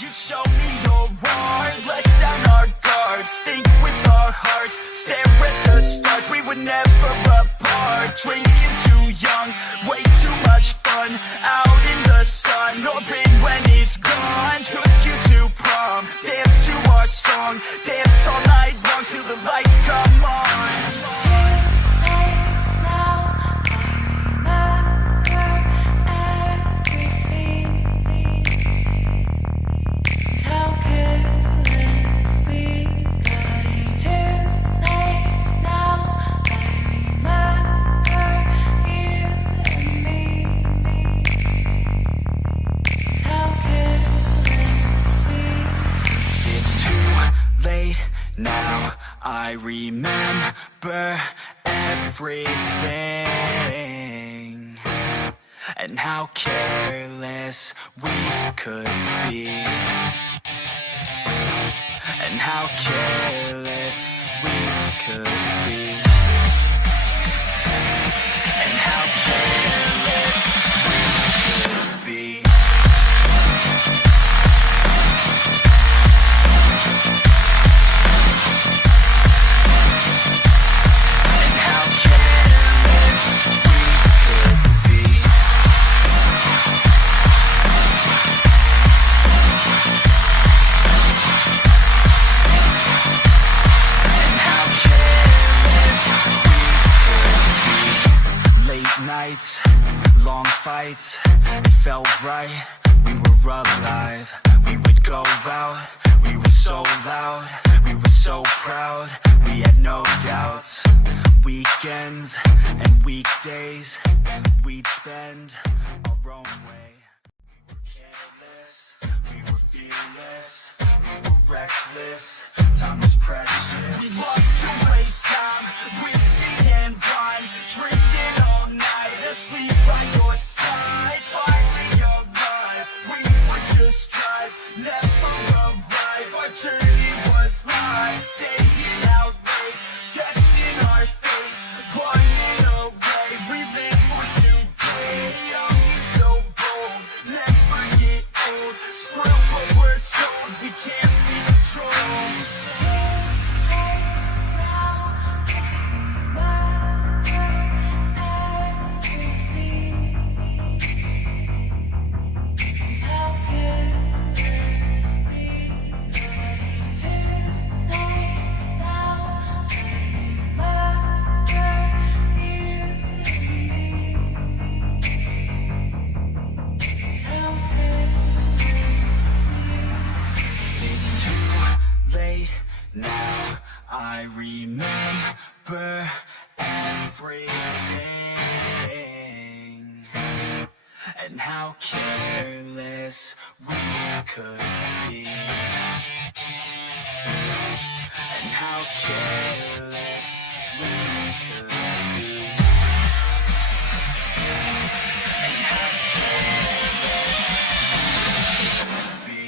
You'd show me your heart, let down our guards, think with our hearts, stare at the stars. We were never apart, drinking too young, way too much fun, out in the sun, hoping when it's gone. Took you to prom, dance to our song, dance all night long till the lights come on. Now I remember everything, and how careless we could be, and how careless we could be, and how careless we could be. Nights, long fights, it felt right, we were alive. We would go out, we were so loud, we were so proud, we had no doubts. Weekends and weekdays, we'd spend our own way. We were careless, we were fearless, we were reckless, time was precious. We loved to waste time, whiskey and wine, drinking all night, asleep by your side. Finally alive, we would just drive, never arrive. Our journey was live, staying out late, testing our fate, running away. We live for today, young and so bold, never get old. Screw what we're told, we can't be controlled. Now I remember everything, and how careless we could be, and how careless we could be, and how careless we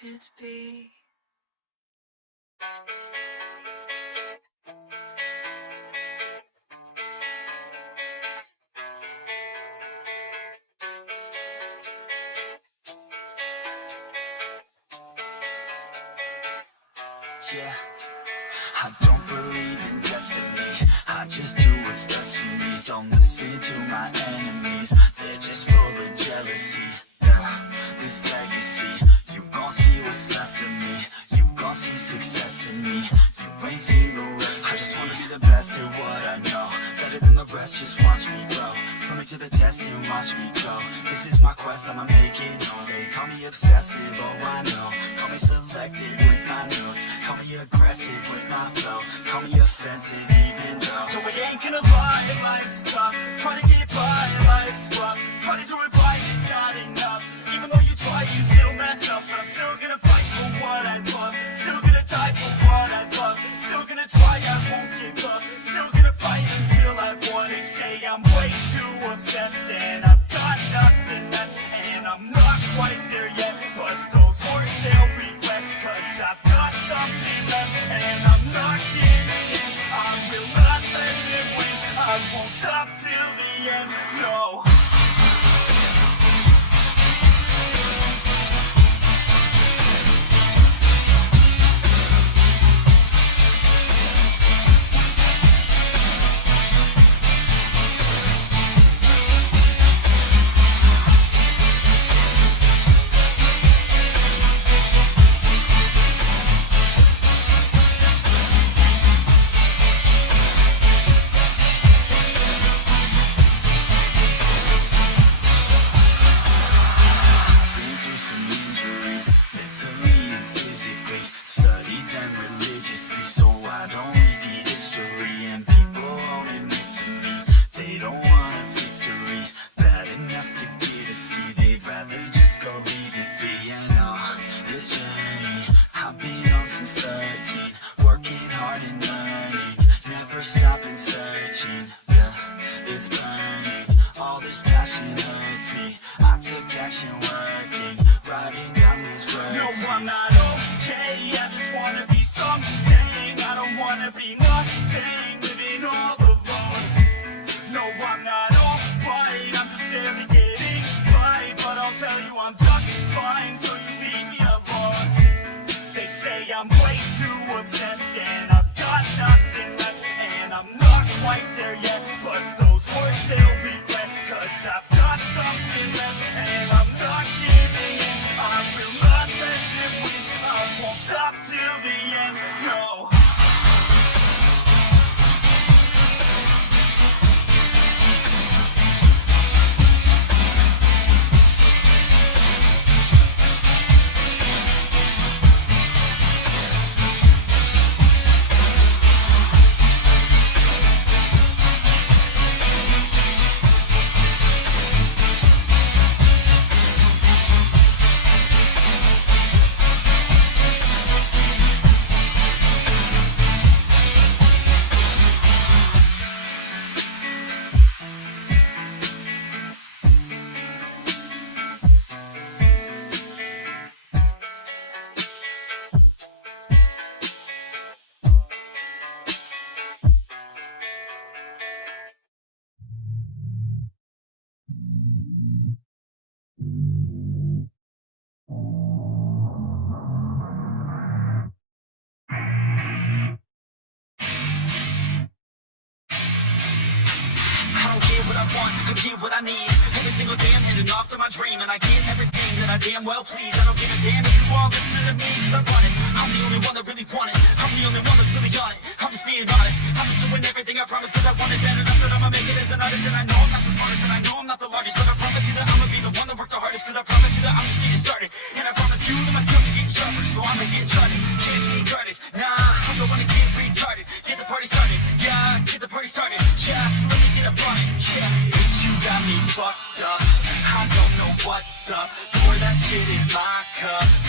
could be. Yeah, I don't believe in destiny, I just do what's best for me. Don't listen to my enemies, they're just full of jealousy. This legacy, you gon' see what's left of me, you gon' see success in me. You ain't seen the watch me go. This is my quest, I'ma make it known. They call me obsessive, oh I know. Call me selective with my notes. Call me aggressive with my flow. Call me offensive even though so I ain't gonna lie, life's tough. Try to get by, life's rough. Try to do it right, it's not enough. Even though you try, you still mess up. But I'm still gonna fight for what I love. Still gonna die for what I love. Still gonna try, I won't give up. Still gonna fight until I've won. They say I'm way too obsessed and I've got nothing left. And I'm not quite there yet, but those words they'll regret. Cause I've got something left and I'm not giving in. I will not let them win. I won't stop till the end, no. Stopping searching, yeah, it's burning. All this passion hurts me. I took action working, writing down these words. No, I'm not okay, I just wanna be something. I don't wanna be nothing, living all alone. No, I'm not alright, I'm just barely getting by. But I'll tell you I'm just fine, so you leave me alone. They say I'm way too obsessed and I've got nothing left. I'm not quite there yet, but those words they'll regret. Cause I've got something left and I'm not giving in. I will not let them win. I won't stop till the end, no. I get what I need. Every single day I'm heading off to my dream. And I get everything that I damn well please. I don't give a damn if you all listen to me, cause I run it. I'm the only one that really want it. I'm the only one that's really on it. I'm just being honest. I'm just doing everything I promise, cause I want it bad enough that I'ma make it as an artist. And I know I'm not the smartest, and I know I'm not the largest, but I promise you that I'ma be the one that worked the hardest. Cause I promise you that I'm just getting started. And I promise you that my skills are getting sharper. So I'ma get charted, can't be guarded. Nah, I'm the one that get retarded. Get the party started, yeah, get the party started. Yeah, so let me get up on it, yeah. Bitch, you got me fucked up. I don't know what's up. Pour that shit in my cup.